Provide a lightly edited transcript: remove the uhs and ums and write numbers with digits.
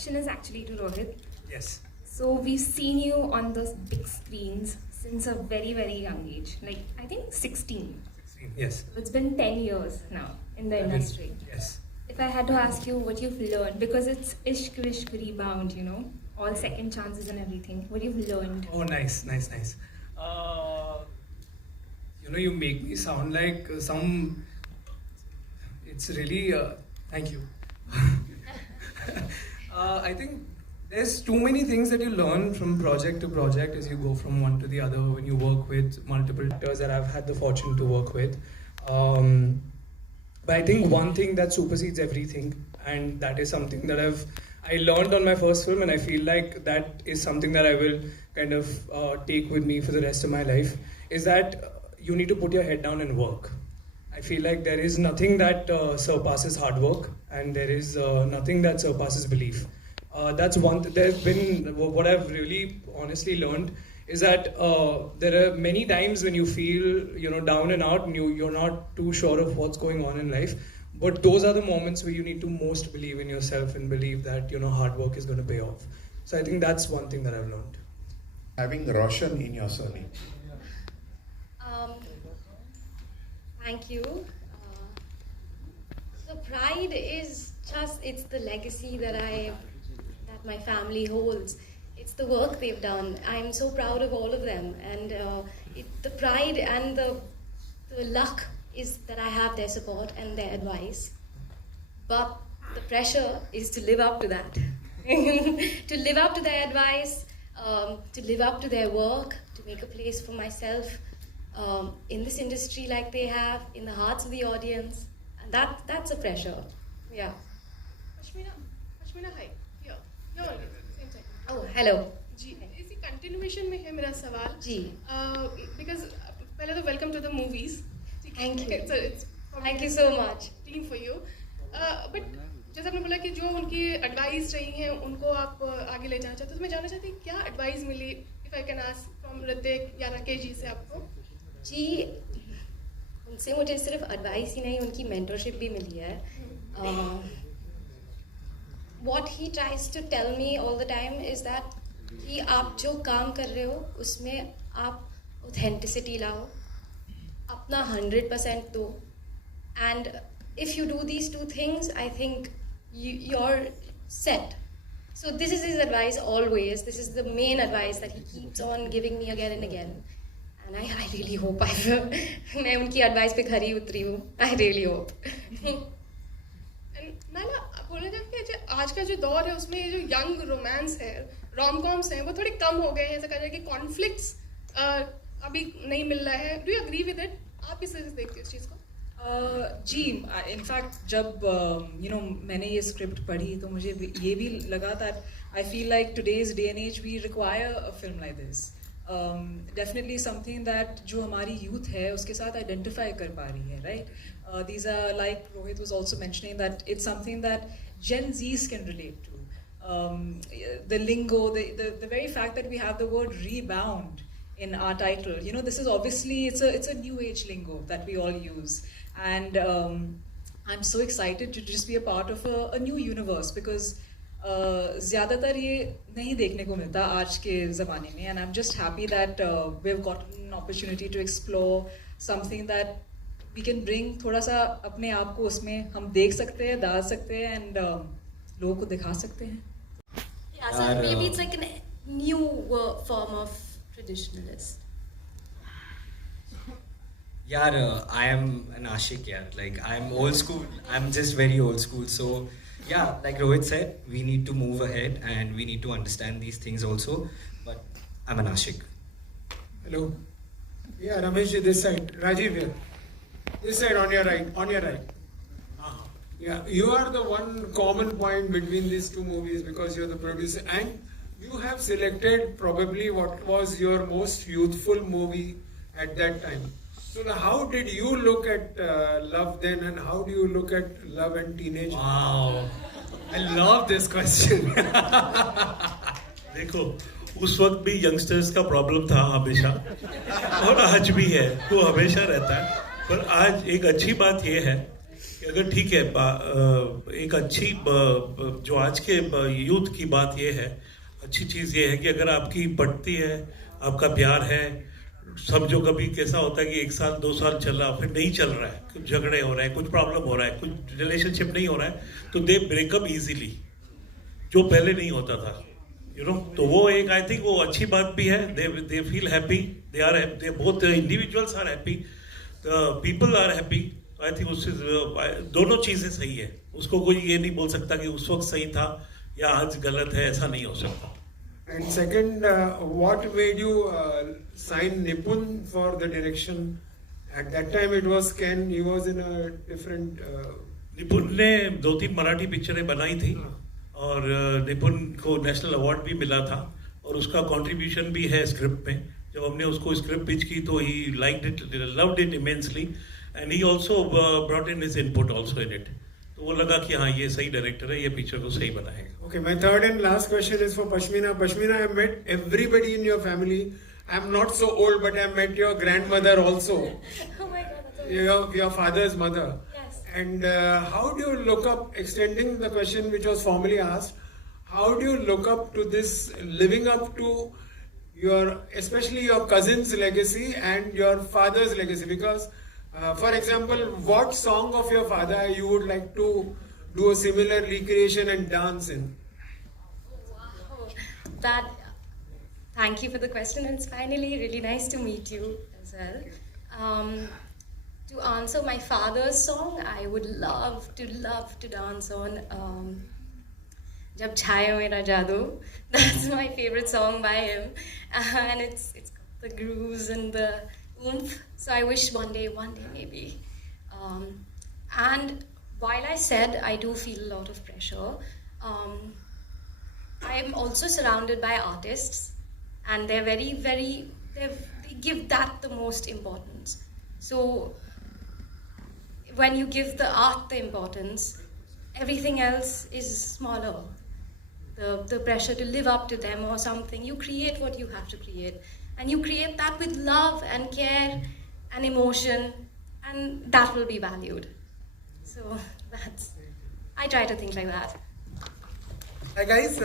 question is actually to Rohit. Yes. So we've seen you on those big screens since a very, very young age. Like, I think 16. 16. Yes. So it's been 10 years now in the industry. Yes. If I had to ask you what you've learned, because it's Ishq Vishk Rebound, you know, all second chances and everything, what you've learned. Oh, nice. You make me sound like some. It's really. Thank you. I think there's too many things that you learn from project to project as you go from one to the other when you work with multiple actors that I've had the fortune to work with. But I think one thing that supersedes everything, and that is something that I learned on my first film, and I feel like that is something that I will kind of take with me for the rest of my life, is that you need to put your head down and work. I feel like there is nothing that surpasses hard work, and there is nothing that surpasses belief. That's one. There's been what I've really honestly learned is that there are many times when you feel down and out, and you're not too sure of what's going on in life. But those are the moments where you need to most believe in yourself and believe that hard work is going to pay off. So I think that's one thing that I've learned. Having Roshan in your surname. Thank you. So pride is it's the legacy that my family holds. It's the work they've done. I'm so proud of all of them, and the pride and the luck is that I have their support and their advice. But the pressure is to live up to that, to live up to their advice, to live up to their work, to make a place for myself in this industry like they have, in the hearts of the audience, and that's a pressure. Yeah. Ashmina, hi. Here. Same side. Oh, hello. जी इसी continuation में है मेरा सवाल जी. Because पहले तो welcome to the movies. Thank you. It's Thank you so much. team for you. But जैसे आपने बोला कि जो उनकी एडवाइस रही हैं उनको आप आगे ले जाना चाहते हो, तो मैं जानना चाहती हूँ क्या एडवाइस मिली, if I can ask, from Hrithik या राकेश जी से आपको? जी, उनसे मुझे सिर्फ एडवाइस ही नहीं, उनकी मेंटरशिप भी मिली है. What he tries to tell me all the time is that कि आप जो काम कर रहे हो उसमें आप authenticity लाओ, अपना 100% दो, and if you do these two things, I think you're set. So this is his advice always. This is the main advice that he keeps on giving me again and again. And I really hope मैं उनकी advice पे खरी उतरी हूँ. I really hope. नाला बोलना चाहती कि आज का जो दौर है उसमें ये जो यंग रोमांस है, रोम कॉम्स हैं, वो थोड़े कम हो गए हैं. ऐसा कह रहे हैं कि कॉन्फ्लिक्ट्स अभी नहीं मिल रहा है. Do you agree with it? आप किस तरह से देखते हो इस चीज़ को? जी, इनफैक्ट जब मैंने ये स्क्रिप्ट पढ़ी तो मुझे ये भी लगा that I feel like today's day and as we require a film like this. Definitely something that जो हमारी यूथ है उसके साथ आइडेंटिफाई कर पा रही है, right? These are, like Rohit was also mentioning, that it's something that Gen Zs can relate to. The lingo, the very fact that we have the word rebound in our title, this is obviously, it's a new age lingo that we all use. And I'm so excited to just be a part of a new universe, because ज़्यादातर ये नहीं देखने को मिलता आज के ज़माने में. And I'm just happy that we've gotten an opportunity to explore something that we can bring, थोड़ा सा अपने आप को उसमें हम देख सकते हैं, डाल सकते हैं, and लोगों को दिखा सकते हैं. Yeah, so maybe it's like a new form of traditionalist. यार I am an Ashik यार, like I'm old school, I'm just very old school. So yeah, like Rohit said, we need to move ahead and we need to understand these things also, but I'm an Ashik. Hello. Yeah, Ramesh ji this side, Rajiv here. This side on your right. Yeah, you are the one common point between these two movies because you're the producer, and you have selected probably what was your most youthful movie at that time. So now how did you look at love then, and how do you look at love and teenage? Wow, I love this question. देखो, उस वक्त भी youngsters का problem था हमेशा, और आज भी है, वो हमेशा रहता है. पर आज एक अच्छी बात ये है कि अगर ठीक है एक अच्छी जो आज के यूथ की बात ये है, अच्छी चीज़ ये है कि अगर आपकी पटती है, आपका प्यार है, समझो कभी कैसा होता है कि 1 साल 2 साल चल रहा फिर नहीं चल रहा है, कुछ झगड़े हो रहे हैं, कुछ प्रॉब्लम हो रहा है, कुछ रिलेशनशिप नहीं हो रहा है, तो दे ब्रेकअप इजीली, जो पहले नहीं होता था, तो वो एक आई थिंक वो अच्छी बात भी है. They feel happy, they both individuals are happy, people are happy. I think उससे दोनों चीजें सही है. उसको कोई ये नहीं बोल सकता कि उस वक्त सही था या आज गलत है, ऐसा नहीं हो सकता. And second, what made you sign Nipun for the direction? At that time it was Ken, he was in a different... निपुण ने 2-3 मराठी पिक्चरें बनाई थी और निपुण को नेशनल अवार्ड भी मिला था और उसका कंट्रीब्यूशन भी है स्क्रिप्ट में. जब हमने उसको स्क्रिप्ट पिच की तो he liked it, loved it immensely and he also brought in his input also in it. तो वो लगा कि हाँ ये सही डायरेक्टर है, ये पिक्चर को सही बनाएगा. Okay, my third and last question is for Pashmina. Pashmina, I met everybody in your family. I'm not so old, but I met your grandmother also. Oh my God, that's amazing. Your father's mother. Yes. And how do you look up, extending the question which was formally asked, how do you look up to this, living up to your, especially your cousin's legacy and your father's legacy? Because, for example, what song of your father you would like to do a similar recreation and dance in? Wow. Thank you for the question, and it's finally really nice to meet you as well. To answer my father's song, I would love to dance on Jab Chhaya Mera Jadoo. That's my favorite song by him, and it's got the grooves and the oomph. So I wish one day maybe. And while I said I do feel a lot of pressure, I am also surrounded by artists, and they're they give that the most importance. So when you give the art the importance, everything else is smaller. The pressure to live up to them or something, you create what you have to create, and you create that with love and care and emotion, and that will be valued. So I try to think like that. Hi guys.